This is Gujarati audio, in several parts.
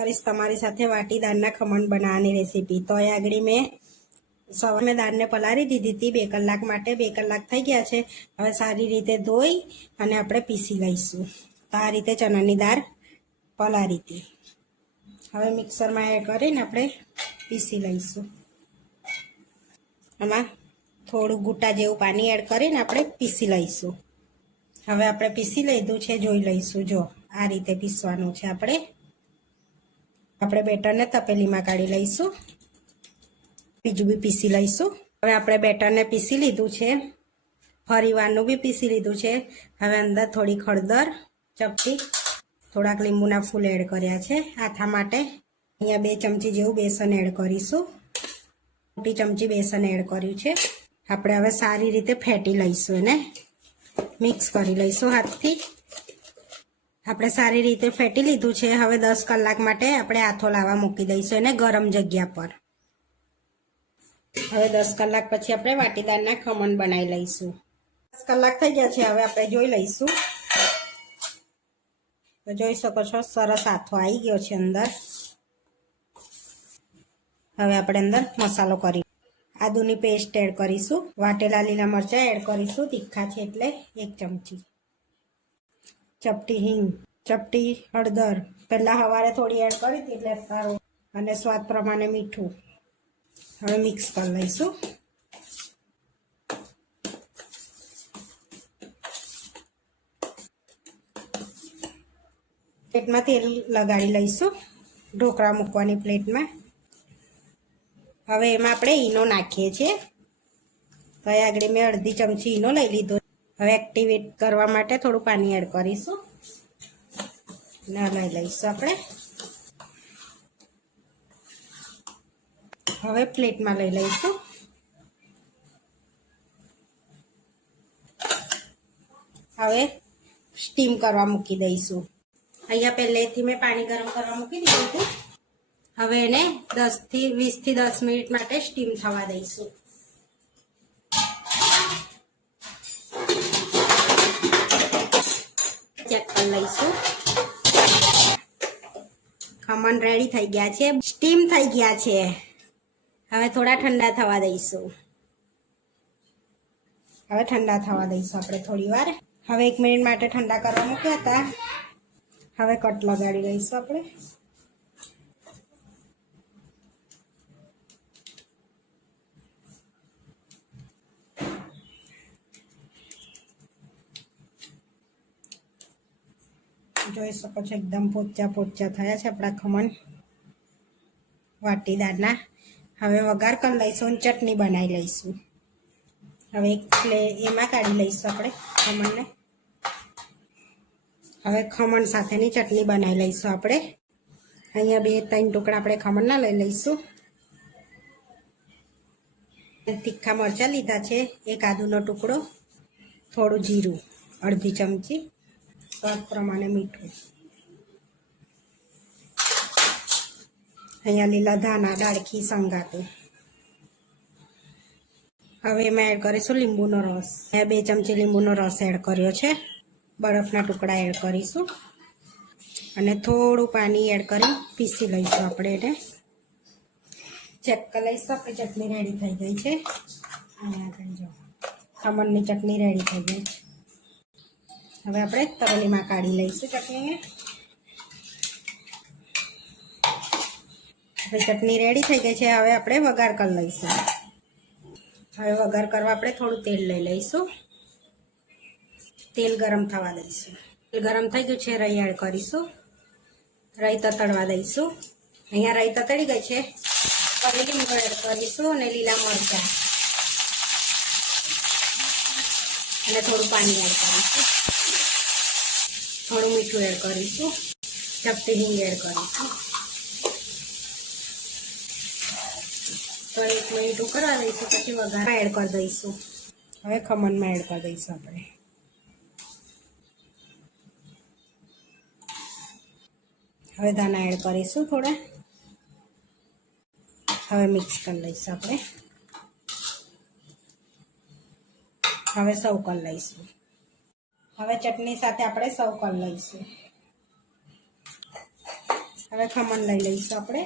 કરીશ તમારી સાથે વાટી દાળના ખમણ બનાવવાની રેસીપી તો એ આગળ મેં સવારે મેં દાળને પલાળી દીધી હતી. બે કલાક માટે બે કલાક થઈ ગયા છે. હવે સારી રીતે ધોઈ અને આપણે પીસી લઈશું. તો આ રીતે ચણાની દાળ પલાળી હતી. હવે મિક્સરમાં એડ કરીને આપણે પીસી લઈશું. આમાં થોડું ગુટા જેવું પાણી એડ કરીને આપણે પીસી લઈશું. હવે આપણે પીસી લીધું છે, જોઈ લઈશું. જો આ રીતે પીસવાનું છે આપણે. આપણે બેટરને તપેલીમાં કાઢી લઈશું. બીજું બી પીસી લઈશું. હવે આપણે બેટરને પીસી લીધું છે. ફરીવારનું બી પીસી લીધું છે. હવે અંદર થોડી હળદર ચપટી, થોડાક લીંબુના ફૂલ એડ કર્યા છે આથા માટે. અહીંયા બે ચમચી જેવું બેસન એડ કરીશું. મોટી ચમચી બેસન એડ કર્યું છે. આપણે હવે સારી રીતે ફેટી લઈશું એને. મિક્સ કરી લઈશું હાથથી. આપણે સારી રીતે ફેટી લીધું છે. હવે દસ કલાક માટે આપણે આથો લાવવા મૂકી દઈશું એને ગરમ જગ્યા પર. હવે દસ કલાક પછી આપણે વાટીદારના ખમણ બનાવી લઈશું. દસ કલાક થઈ ગયા છે. હવે આપણે જોઈ લઈશું. તો જોઈ શકો છો, સરસ આથો આવી ગયો છે અંદર. હવે આપણે અંદર મસાલો કરી આદુની પેસ્ટ એડ કરીશું. વાટેલા લીલા મરચાં એડ કરીશું. તીખા છે એટલે એક ચમચી. ચપટી હિંગ, ચપટી હળદર. પહેલાં સવારે થોડી એડ કરી હતી એટલે સારું. અને સ્વાદ પ્રમાણે મીઠું. હવે મિક્સ કરી લઈશું. પ્લેટમાં તેલ લગાડી લઈશું. ઢોકળા મૂકવાની પ્લેટમાં. હવે એમાં આપણે ઈનો નાખીએ છીએ. તો આગળ મેં અડધી ચમચી ઈનો લઈ લીધો હવે એક્ટિવેટ કરવા માટે થોડું પાણી એડ કરીશું. ને લઈ લઈશું આપણે. હવે પ્લેટમાં લઈ લઈશું. હવે સ્ટીમ કરવા મૂકી દઈશું. અહીંયા પહેલેથી મેં પાણી ગરમ કરવા મૂકી દીધું હતું. હવે એને દસથી વીસ દસ મિનિટ માટે સ્ટીમ થવા દઈશું. ચેક કરી લઈશું. ખમણ રેડી થઈ ગયા છે. સ્ટીમ થઈ ગયા છે. હવે થોડા ઠંડા થવા દઈશું. હવે ઠંડા થવા દઈશું આપણે થોડી વાર. હવે એક મિનિટ માટે ઠંડા કરવા મૂક્યા હતા. હવે કટ લગાડી દઈશું આપણે. જોઈ શકો છો, એકદમ પોચા પોચા થયા છે આપણા ખમણ. વાટીદારના હવે વઘાર કરી લઈશું અને ચટણી બનાવી લઈશું. હવે એક પ્લે એમાં કાઢી લઈશું આપણે ખમણને. હવે ખમણ સાથેની ચટણી બનાવી લઈશું આપણે. અહીંયા બે ત્રણ ટુકડા આપણે ખમણના લઈ લઈશું. તીખા મરચાં લીધા છે, એક આદુનો ટુકડો, થોડું જીરું, અડધી ચમચી. સ્વાદ પ્રમાણે મીઠું. અહીંયા લીલા ધાના ડાળખી સંગાતું હવે એમાં એડ કરીશું લીંબુનો રસ. મેં બે ચમચી લીંબુનો રસ એડ કર્યો છે. બરફના ટુકડા એડ કરીશું. અને થોડું પાણી એડ કરી પીસી લઈશું આપણે એને. ચેક કરી લઈશું આપણી ચટણી રેડી થઈ ગઈ છે. અહીંયા ખમણની ચટણી રેડી થઈ ગઈ છે. હવે આપણે તરલીમાં કાઢી લઈશું ચટણીને. હવે ચટણી રેડી થઈ ગઈ છે. હવે આપણે વઘાર કરી લઈશું. હવે વઘાર કરવા આપણે થોડું તેલ લઈ લઈશું. તેલ ગરમ થવા દઈશું. તેલ ગરમ થઈ ગયું છે એડ કરીશું. રહી તતડવા દઈશું. અહીંયા રહી તતડી ગઈ છે. હવે એડ કરીશું અને લીલા મરચાં. અને થોડું પાણી એડ કરીશું. થોડું મીઠું એડ કરીશું. ચપટી હિંગ એડ કરીશું. તો એક મિનિટ ઉકળવા દઈશું, પછી વઘારમાં એડ કરી દઈશું. હવે ખમણમાં એડ કરી દઈશું આપણે. હવે દાણા એડ કરીશું થોડા. હવે મિક્સ કરી લઈશું આપણે. હવે સૌ કરી લઈશું. હવે ચટણી સાથે આપણે સૌ કરી લઈશું. હવે ખમણ લઈ લઈશું આપણે.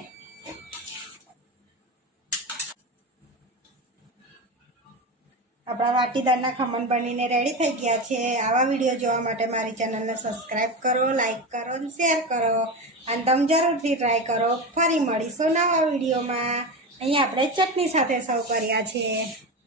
આપણા વાટીદારના ખમણ બનીને રેડી થઈ ગયા છે. આવા વીડિયો જોવા માટે મારી ચેનલને સબસ્ક્રાઈબ કરો લાઈક કરો અને શેર કરો. અને તમે જરૂરથી ટ્રાય કરો. ફરી મળીશું નવા વિડીયોમાં. અહીંયા આપણે ચટણી સાથે સર્વ કર્યા છે.